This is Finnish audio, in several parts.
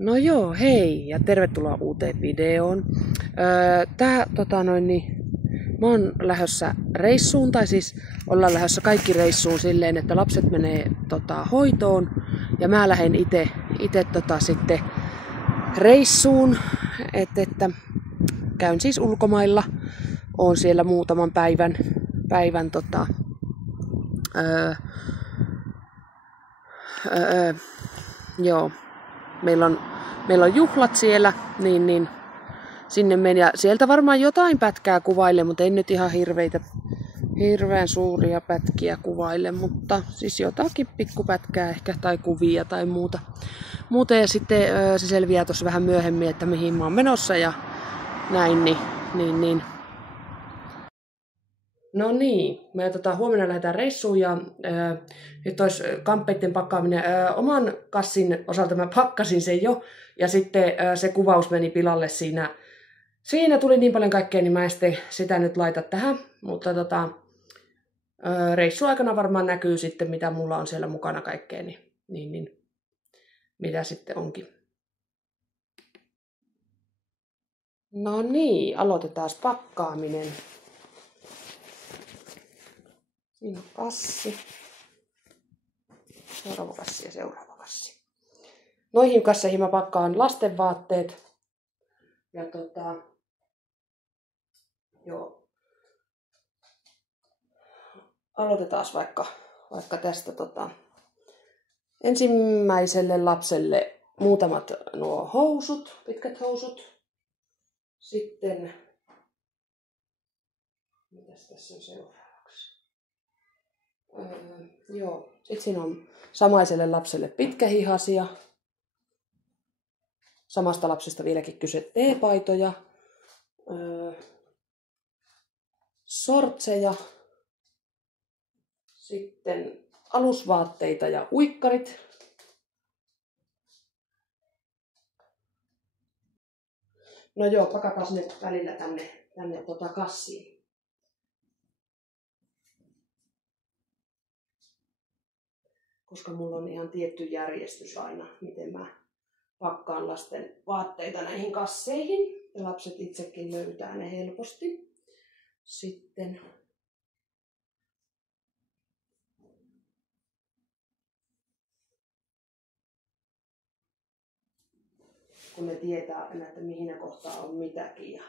No joo, hei ja tervetuloa uuteen videoon. Mä oon lähdössä reissuun, tai siis ollaan lähdössä kaikki reissuun silleen, että lapset menee hoitoon ja mä lähden itse sitten reissuun, että käyn siis ulkomailla, oon siellä muutaman päivän joo, meillä on juhlat siellä, niin sinne menen. Ja sieltä varmaan jotain pätkää kuvaille, mutta en nyt ihan hirveän suuria pätkiä kuvaille, mutta siis jotakin pikkupätkää ehkä tai kuvia tai muuta. Ja sitten se selviää tuossa vähän myöhemmin, että mihin mä oon menossa ja näin, niin. No niin, me huomenna lähdetään reissuun ja nyt olisi kamppeiden pakkaaminen. Oman kassin osalta mä pakkasin sen jo ja sitten se kuvaus meni pilalle siinä. Siinä tuli niin paljon kaikkea, niin mä en sitä nyt laita tähän, mutta reissuaikana varmaan näkyy sitten, mitä mulla on siellä mukana kaikkea, niin mitä sitten onkin. No niin, aloitetaan pakkaaminen. Siinä on kassi. Seuraava kassi ja seuraava kassi. Noihin kasseihin mä pakkaan lastenvaatteet. Ja joo. Aloitetaan vaikka tästä ensimmäiselle lapselle muutamat nuo housut, pitkät housut. Sitten, mitäs tässä on seuraavaksi? Joo, sitten siinä on samaiselle lapselle pitkähihasia. Samasta lapsesta vieläkin kyse teepaitoja. Sortseja. Sitten alusvaatteita ja uikkarit. No joo, pakataan ne välillä tänne kassiin. Koska mulla on ihan tietty järjestys aina, miten mä pakkaan lasten vaatteita näihin kasseihin. Ja lapset itsekin löytää ne helposti. Sitten kun ne tietää aina, että mihin kohtaa on mitäkin.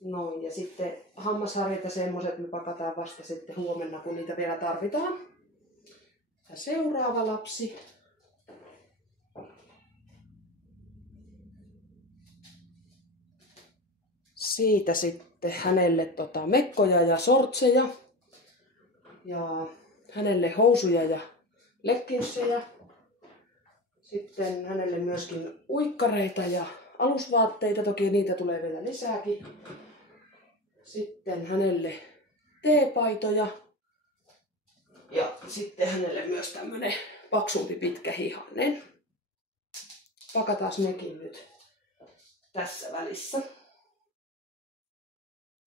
Noin, ja sitten hammasharjat ja semmoset me pakataan vasta sitten huomenna, kun niitä vielä tarvitaan. Ja seuraava lapsi. Siitä sitten hänelle mekkoja ja sortseja. Ja hänelle housuja ja legginsejä. Sitten hänelle myöskin uikkareita ja alusvaatteita, toki niitä tulee vielä lisääkin. Sitten hänelle teepaitoja. Ja sitten hänelle myös tämmönen paksumpi pitkähihainen. Pakataan nekin nyt tässä välissä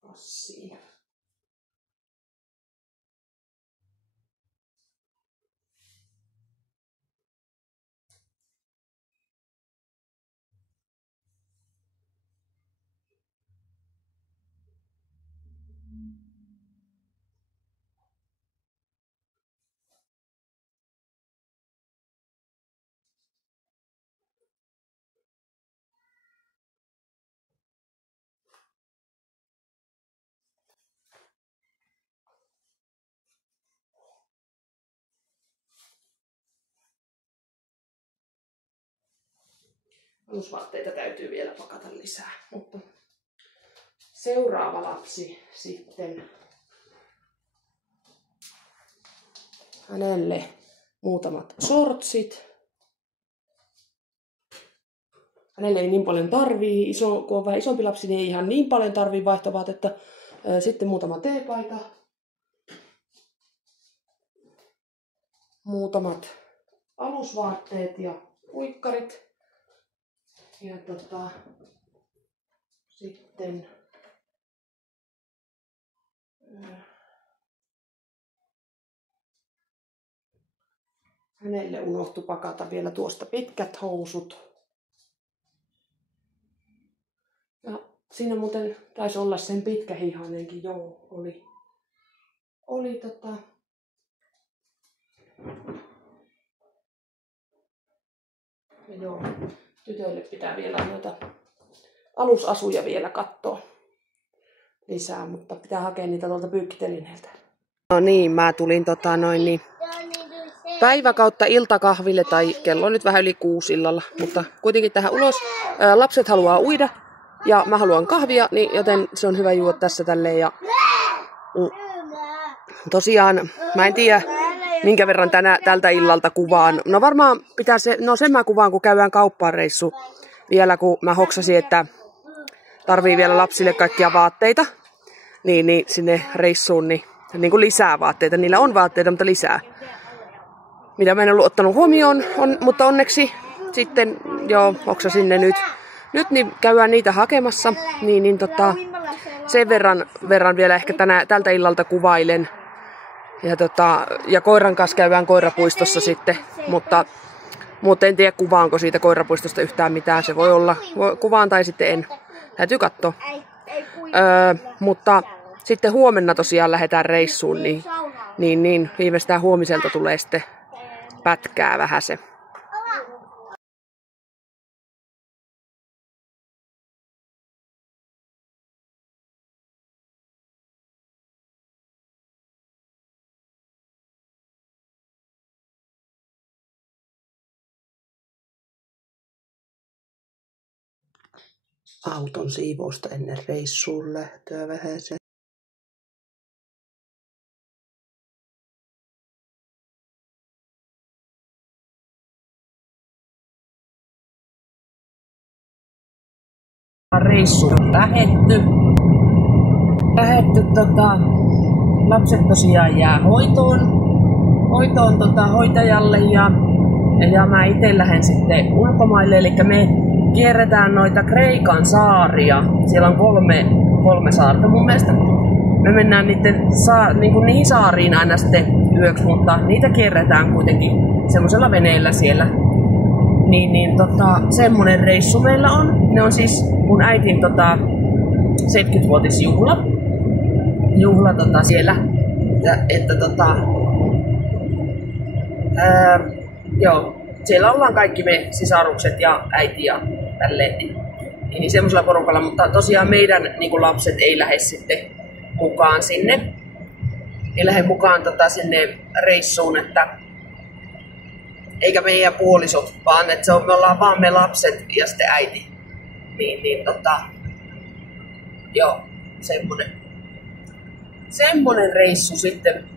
kassiin. Alusvaatteita täytyy vielä pakata lisää, mutta seuraava lapsi sitten. Hänelle muutamat sortsit. Hänelle ei niin paljon tarvii, kun on vähän isompi lapsi, niin ei ihan niin paljon tarvii vaihtovaatetta. Sitten muutama teepaita. Muutamat alusvaatteet ja uikkarit. Ja Sitten hänelle unohtui pakata vielä tuosta pitkät housut. Ja siinä muuten taisi olla sen pitkähihanenkin, joo, oli ja joo, tytöille pitää vielä noita alusasuja vielä katsoa lisää, mutta pitää hakea niitä tuolta pyykkitelineeltä. No niin, mä tulin päivä kautta iltakahville, tai kello on nyt vähän yli 6 illalla, mutta kuitenkin tähän ulos. Lapset haluaa uida ja mä haluan kahvia, niin joten se on hyvä juoda tässä tälleen. Ja tosiaan, mä en tiedä minkä verran tältä illalta kuvaan. No varmaan pitää sen mä kuvaan, kun käydään kauppaan reissu vielä, kun mä hoksasin, että tarvii vielä lapsille kaikkia vaatteita. Niin sinne reissuun niin kuin lisää vaatteita. Niillä on vaatteita, mutta lisää. Mitä mä en ollut ottanut huomioon, mutta onneksi sitten jo hoksasin ne nyt niin käydään niitä hakemassa. Sen verran vielä ehkä tältä illalta kuvailen. Ja koiran kanssa käydään koirapuistossa sitten, mutta en tiedä kuvaanko siitä koirapuistosta yhtään mitään. Se voi olla kuvaan tai sitten en. Täytyy katsoa. Mutta sitten huomenna tosiaan lähdetään reissuun, niin viimeistään huomiselta tulee sitten pätkää vähän se. Auton siivousta ennen reissuun lähtöä vähän se. Reissu on lähetty. Lapset tosiaan jää hoitoon hoitajalle ja mä itse lähden sitten ulkomaille, eli me kierretään noita Kreikan saaria. Siellä on kolme saarta mun mielestä. Me mennään niihin saariin aina sitten yöksi, mutta niitä kierretään kuitenkin semmoisella veneellä siellä. Semmonen reissu meillä on. Ne on siis mun äitin 70-vuotisjuhla siellä. Joo, siellä ollaan kaikki me sisarukset ja äiti ja tälleen. Niin semmoisella porukalla, mutta tosiaan meidän niin lapset ei lähde sitten mukaan sinne. Ei lähde mukaan sinne reissuun, eikä meidän puolisot, vaan että me ollaan vaan me lapset ja sitten äiti. Joo, semmonen reissu sitten.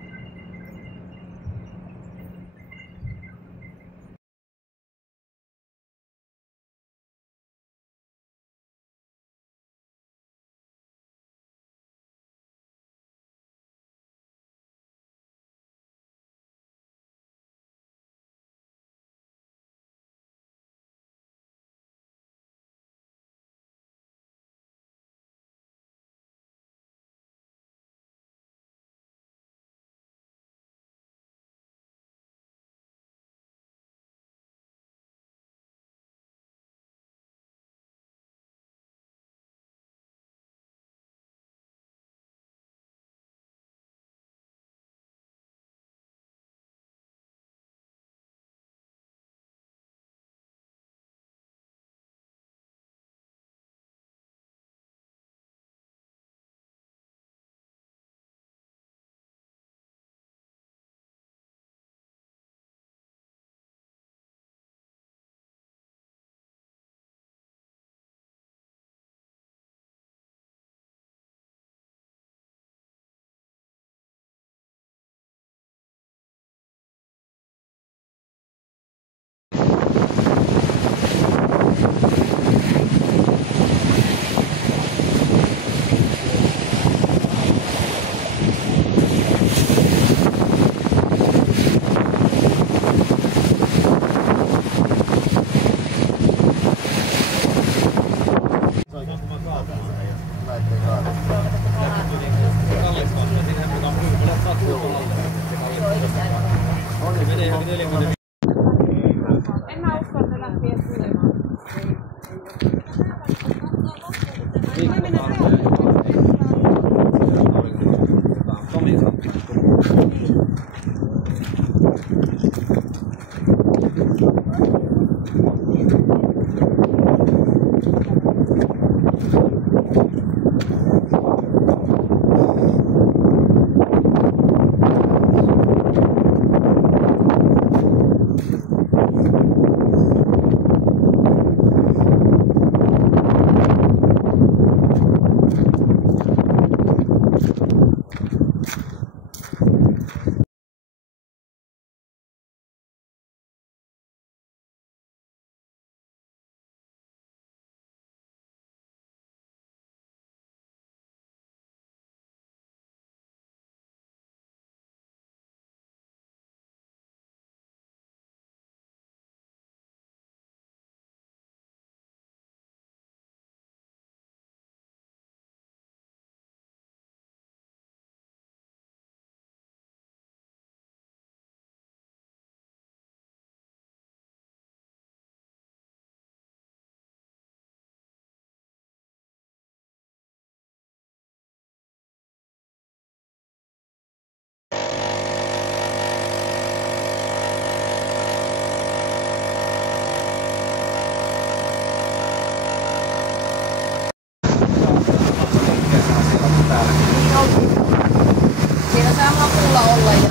sulla olla ja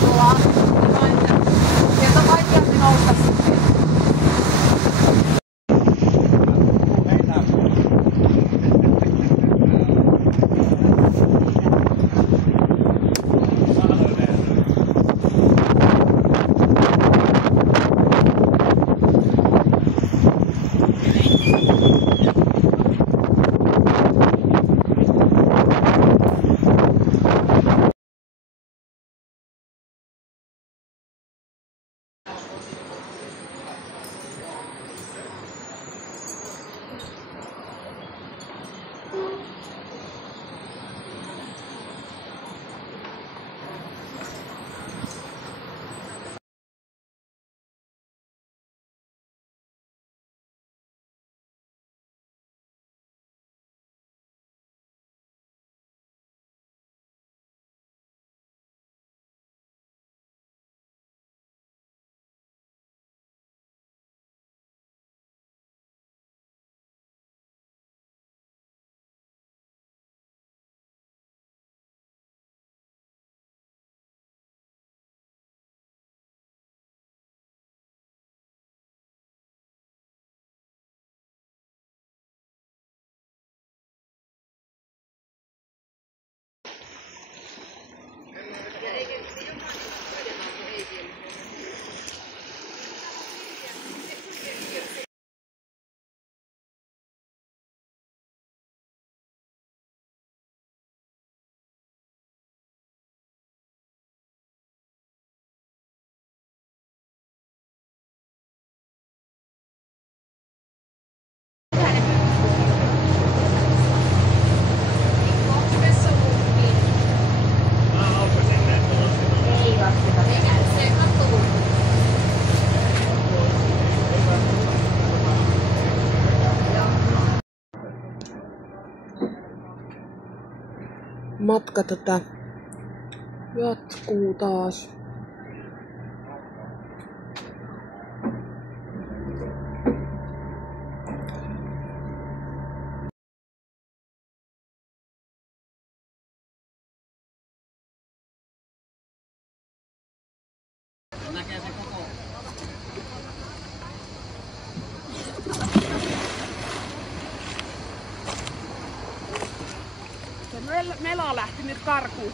tuolla sieltä on vaikeampi nousta sitten. Matka jatkuu taas. Mela lähti nyt karkuun.